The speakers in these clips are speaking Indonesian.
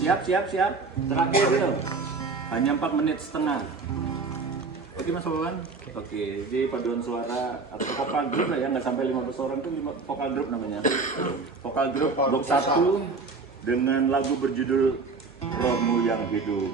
Siap. Terakhir ya. Hanya 4 menit setengah. Oke Mas Wawan. Oke, jadi paduan suara atau vokal group lah ya, nggak sampai 15 orang tuh vokal group namanya. Vokal group blok 1 dengan lagu berjudul Rohmu yang Hidup.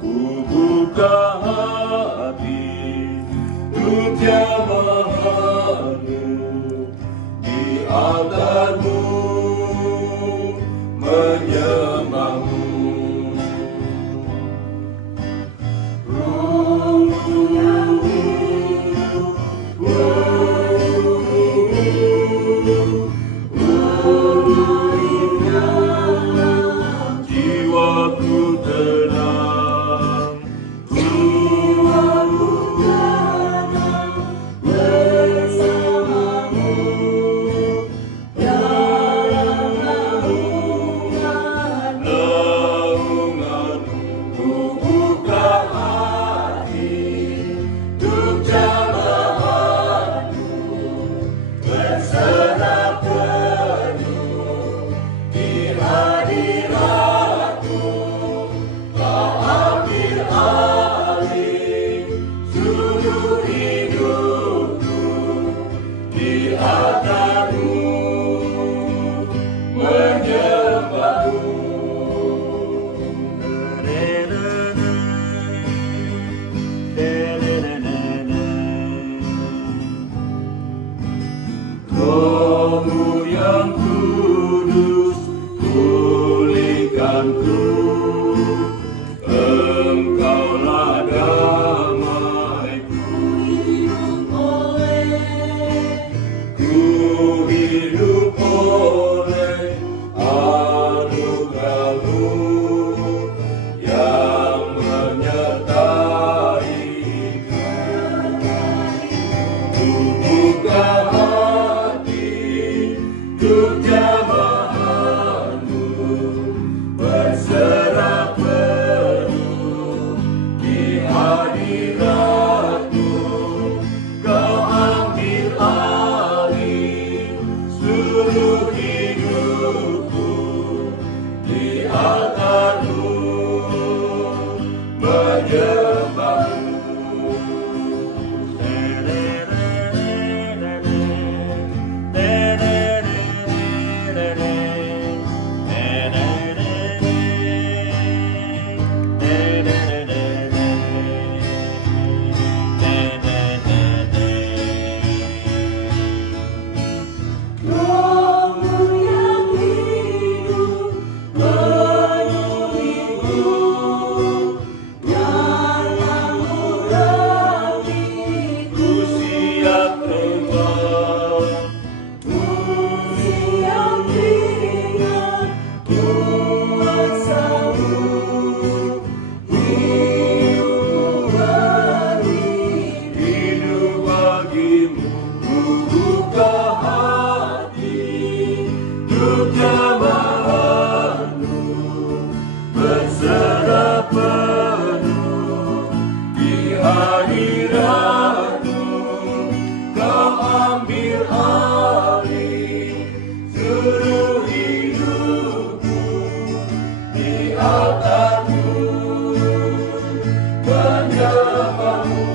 Ku buka hati untuk jamahanmu di altarmu menyembahmu. Jiwaku tenang, bersamamu dalam naungan. Ku buka hati untuk jamahanmu, berserah penuh di hadiratmu. Kau ambil alih seluruh hidupku, di altarmu menyembahmu. Rohmu yang kudus pulihkanku, Engkaulah damaiku. Ku hidup oleh anugerah-Mu yang menyertaiku. Ku buka hati untuk jamahanmu, berserah penuh di hadiratmu. Kau ambil alih seluruh hidupku, di altarmu menyembahmu. Berserah penuh di hadiratmu. Kau ambil alih seluruh hidupku, di altarmu menyembahmu.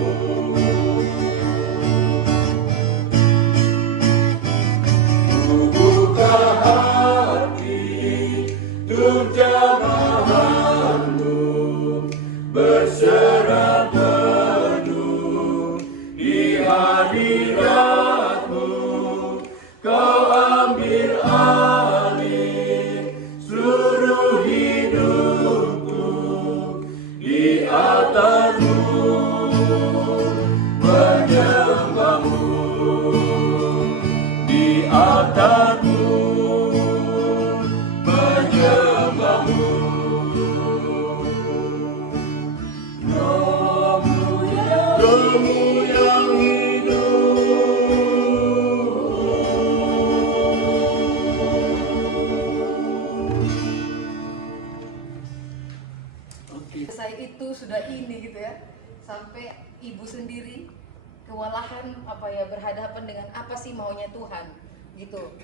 Ku buka hati untuk jamahanmu, berserah penuh di hadiratmu. Kau ambil alih seluruh hidupku, di altarmu menyembahmu, di altarmu menyembahmu. itu, sudah ini gitu ya. Sampai ibu sendiri kewalahan berhadapan dengan apa sih maunya Tuhan gitu.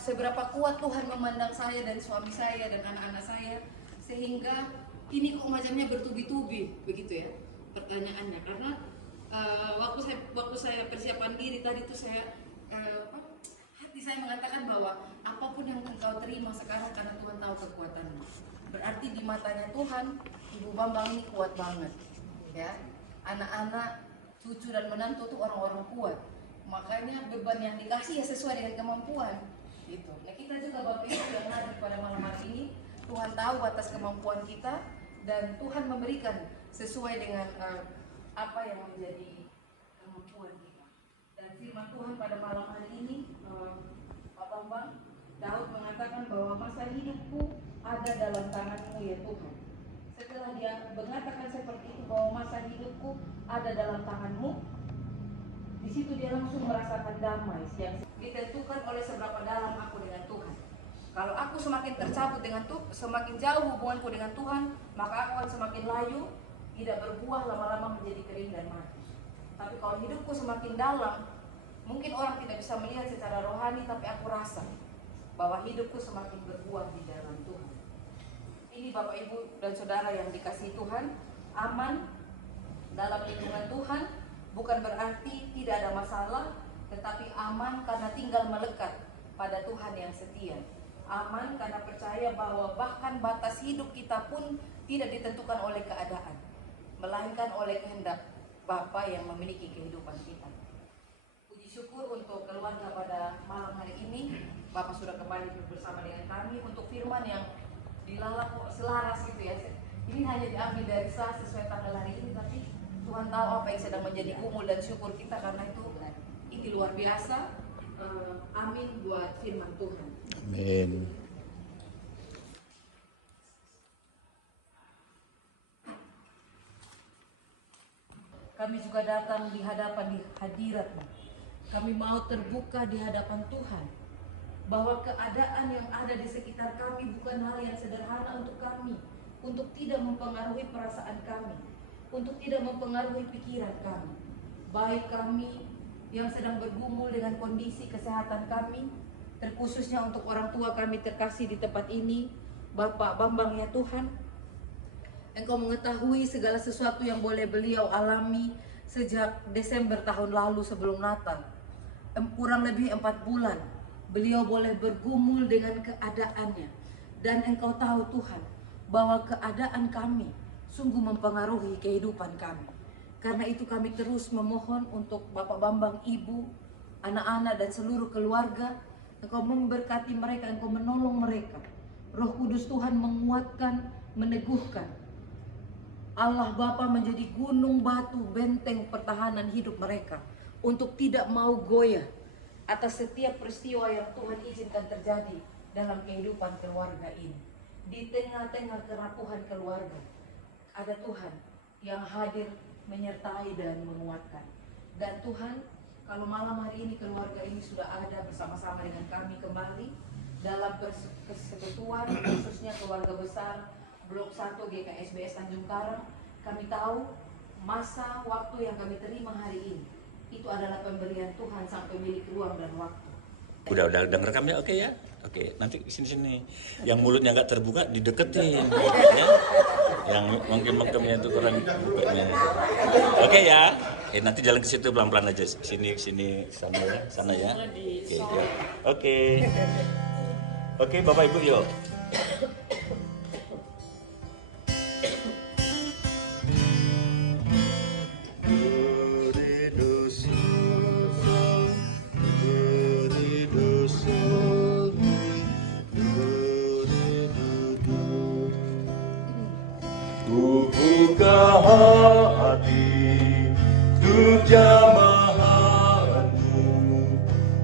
Seberapa kuat Tuhan memandang saya dan suami saya dan anak-anak saya, sehingga ini kok macamnya bertubi-tubi begitu ya pertanyaannya. Karena waktu saya persiapan diri tadi tuh saya hati saya mengatakan bahwa apapun yang engkau terima sekarang karena Tuhan tahu kekuatanmu. Berarti di matanya Tuhan, Ibu Bambang ini kuat banget ya. Anak-anak, cucu dan menantu tuh orang-orang kuat. Makanya beban yang dikasih ya sesuai dengan kemampuan gitu. Nah, kita juga Bapak Ibu yang hadir pada malam hari ini, Tuhan tahu batas kemampuan kita dan Tuhan memberikan sesuai dengan apa yang menjadi kemampuan kita. Dan firman Tuhan pada malam hari ini, Pak Bambang, Daud mengatakan bahwa masa hidupku ada dalam tangan-Mu ya Tuhan. Setelah dia mengatakan seperti itu bahwa masa hidupku ada dalam tangan-Mu, di situ dia langsung merasakan damai yang ditentukan oleh seberapa dalam aku dengan Tuhan. Kalau aku semakin tercabut dengan Tuhan, semakin jauh hubunganku dengan Tuhan, maka aku akan semakin layu, tidak berbuah, lama-lama menjadi kering dan mati. Tapi kalau hidupku semakin dalam, mungkin orang tidak bisa melihat secara rohani, tapi aku rasa bahwa hidupku semakin berbuah di dalam Tuhan. Ini Bapak Ibu dan Saudara yang dikasihi Tuhan, aman dalam lindungan Tuhan bukan berarti tidak ada masalah, tetapi aman karena tinggal melekat pada Tuhan yang setia. Aman karena percaya bahwa bahkan batas hidup kita pun tidak ditentukan oleh keadaan, melainkan oleh kehendak Bapa yang memiliki kehidupan kita. Puji syukur untuk keluarga pada malam hari ini. Bapak sudah kembali bersama dengan kami untuk firman yang dilalap selaras gitu ya. Ini hanya diambil dari sah sesuai tanggal hari ini, tapi Tuhan tahu apa yang sedang menjadi umul dan syukur kita karena itu ini luar biasa. Amin buat firman Tuhan. Amin. Kami juga datang di hadapan hadirat-Mu. Kami mau terbuka di hadapan Tuhan, bahwa keadaan yang ada di sekitar kami bukan hal yang sederhana untuk kami, untuk tidak mempengaruhi perasaan kami, untuk tidak mempengaruhi pikiran kami. Baik kami yang sedang bergumul dengan kondisi kesehatan kami, terkhususnya untuk orang tua kami terkasih di tempat ini, Bapak Bambang ya Tuhan, Engkau mengetahui segala sesuatu yang boleh beliau alami sejak Desember tahun lalu sebelum Natal. Kurang lebih 4 bulan beliau boleh bergumul dengan keadaannya. Dan Engkau tahu Tuhan bahwa keadaan kami sungguh mempengaruhi kehidupan kami. Karena itu kami terus memohon untuk Bapak Bambang, Ibu, anak-anak dan seluruh keluarga. Engkau memberkati mereka, Engkau menolong mereka. Roh Kudus Tuhan menguatkan, meneguhkan. Allah Bapa menjadi gunung batu benteng pertahanan hidup mereka untuk tidak mau goyah atas setiap peristiwa yang Tuhan izinkan terjadi dalam kehidupan keluarga ini. Di tengah-tengah kerapuhan keluarga, ada Tuhan yang hadir menyertai dan menguatkan. Dan Tuhan, kalau malam hari ini keluarga ini sudah ada bersama-sama dengan kami kembali dalam persekutuan, khususnya keluarga besar Blok 1 GKSBS Tanjung Karang, kami tahu masa waktu yang kami terima hari ini itu adalah pemberian Tuhan sampai milik ruang dan waktu. Udah rekam ya, oke ya? Oke, nanti sini. Yang mulutnya nggak terbuka dideketin, ya. Yang mungkin makamnya itu kurang bukanya. Oke ya. Nanti jalan ke situ pelan-pelan aja. Sini sana ya. Oke. Oke, Bapak Ibu yuk. Buka hati untuk jamahanmu,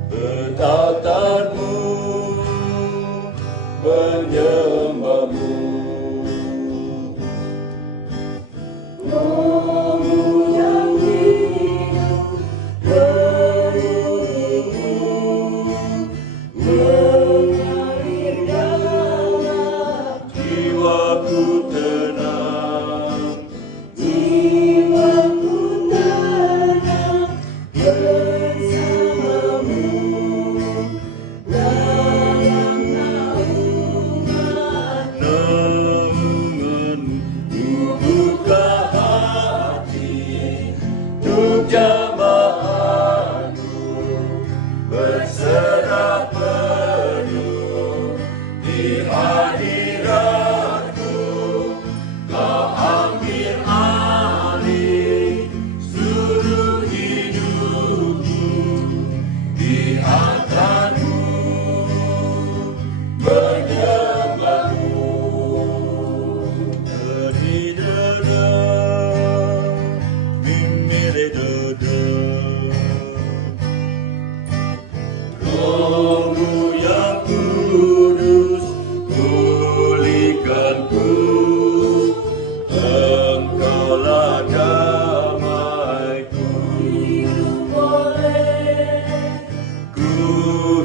bertatanmu, menyembahmu. Guru yang hidup beribu, mengalir dalam jiwaku tenang. Tuhanku, Engkaulah damaiku. Ku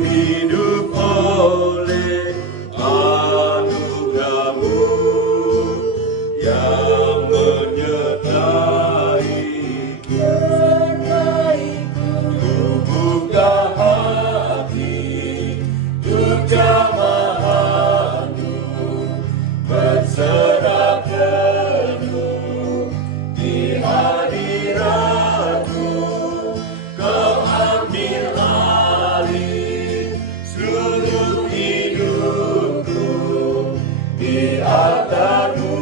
hidup oleh anugerah-Mu yang menyertaiku. Ku buka hati untuk jamaah-Mu, berserah penuh di hadirat-Mu. Kau ambil alih seluruh hidupku, di altar-Mu